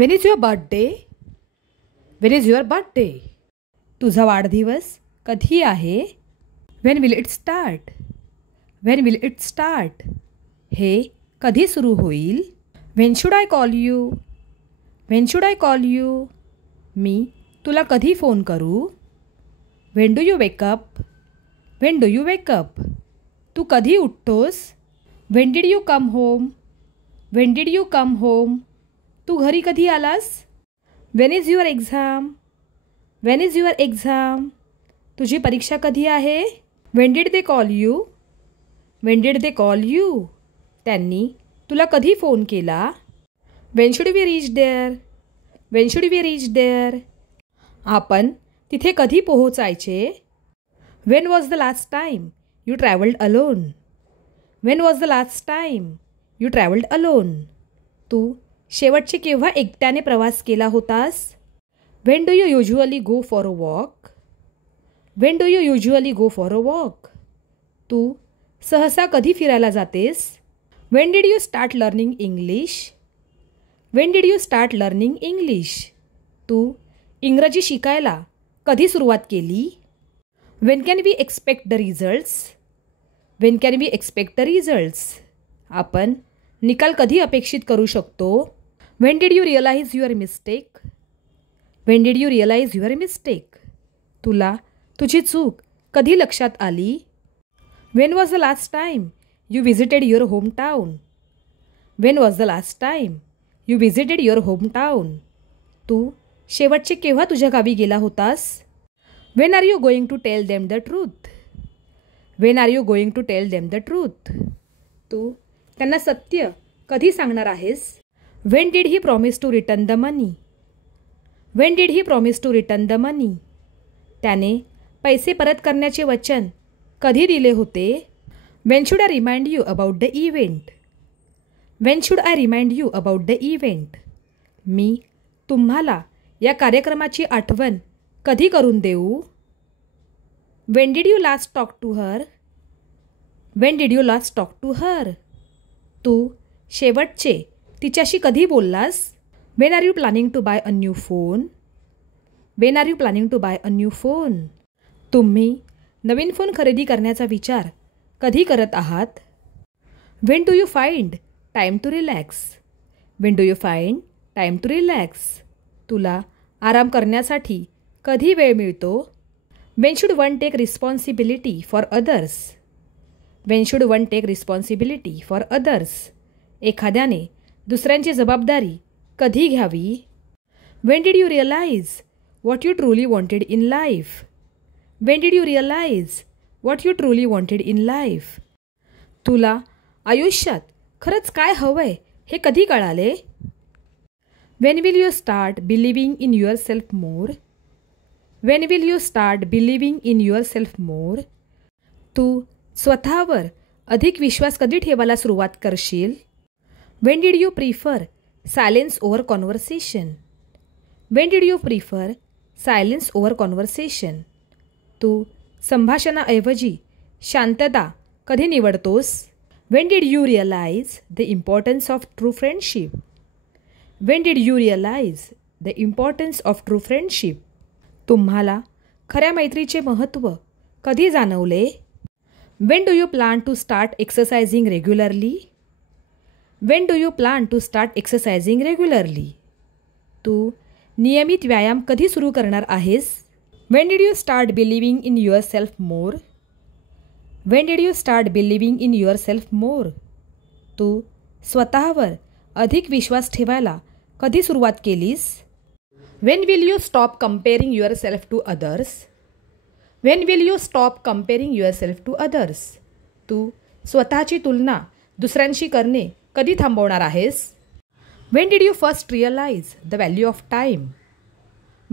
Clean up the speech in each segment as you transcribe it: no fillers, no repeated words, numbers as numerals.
When is your birthday? When is your birthday? तुझा वाढदिवस कधी आहे? When will it start? When will it start? हे कधी सुरू होईल? When should I call you? When should I call you? मी तुला कधी फोन करू? When do you wake up? When do you wake up? तू कधी उठतोस? When did you come home? When did you come home? तू घरी कधी आलास? When is your exam? When is your exam? तुझी परीक्षा कधी आहे? When did they call you? When did they call you? त्यांनी तुला कधी फोन केला? When should we reach there? When should we reach there? आपण तिथे कधी पोहोचायचे? When was the last time you traveled alone? When was the last time you traveled alone? तू शेवटचे केव्हा एकट्याने प्रवास केला होतास? When do you usually go for a walk? When do you usually go for a walk? तू सहसा कधी फिरायला जातेस? When did you start learning English? When did you start learning English? तू इंग्रजी शिकायला कधी सुरुवात केली? When can we expect the results? When can we expect the results? आपण निकाल कधी अपेक्षित करू शकतो? When did you realize your mistake? When did you realize your mistake? तुला तुझी चूक कधी लक्षात आली? When was the last time you visited your hometown? When was the last time you visited your hometown? तू शेवटचे केव्हा तुझ्या गावी गेला होतास? When are you going to tell them the truth? When are you going to tell them the truth? तू त्यांना सत्य कधी सांगणार आहेस? When did he promise to return the money? When did he promise to return the money? त्याने पैसे परत करण्याचे वचन कधी दिले होते? When should I remind you about the event? When should I remind you about the event? मी तुम्हाला या कार्यक्रमाची आठवण कधी करून देऊ? When did you last talk to her? When did you last talk to her? तू शेवटचे तिच्याशी कधी बोललास? When are you planning to buy a new phone? When are you planning to buy a new phone? तुम्ही नवीन phone खरेदी करण्याचा विचार कधी करत आहात? When do you find time to relax? When do you find time to relax? तुला आराम करण्यासाठी कधी वेळ मिळतो? When should one take responsibility for others? When should one take responsibility for others? एखाद्याने दुसऱ्यांची जबाबदारी कधी घ्यावी? When did you realize what you truly wanted in life? When did you realize what you truly wanted in life? तुला आयुष्यात खरंच काय हवंय हे कधी कळाले? When will you start believing in yourself more? When will you start believing in yourself more? तू स्वतःवर अधिक विश्वास कधी ठेवायला सुरुवात करशील? When did you prefer silence over conversation? When did you prefer silence over conversation? तू संभाषणाऐवजी शांतता कधी निवडतोस? When did you realize the importance of true friendship? When did you realize the importance of true friendship? तुम्हाला खऱ्या मैत्रीचे महत्त्व कधी जाणवले? When do you plan to start exercising regularly? When do you plan to start exercising regularly? तू नियमित व्यायाम कधी सुरू करणार आहेस? When did you start believing in yourself more? When did you start believing in yourself more? तू स्वतःवर अधिक विश्वास ठेवायला कधी सुरुवात केलीस? When will you stop comparing yourself to others? When will you stop comparing yourself to others? तू स्वतःची तुलना दुसऱ्यांशी करणे कधी थांबवणार आहेस? When did you first realize the value of time?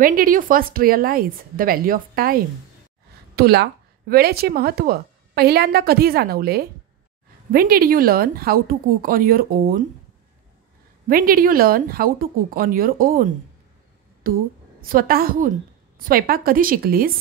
When did you first realize the value of time? तुला वेळेचे महत्त्व पहिल्यांदा कधी जाणवले? When did you learn how to cook on your own? When did you learn how to cook on your own? तू स्वतःहून स्वयंपाक कधी शिकलीस?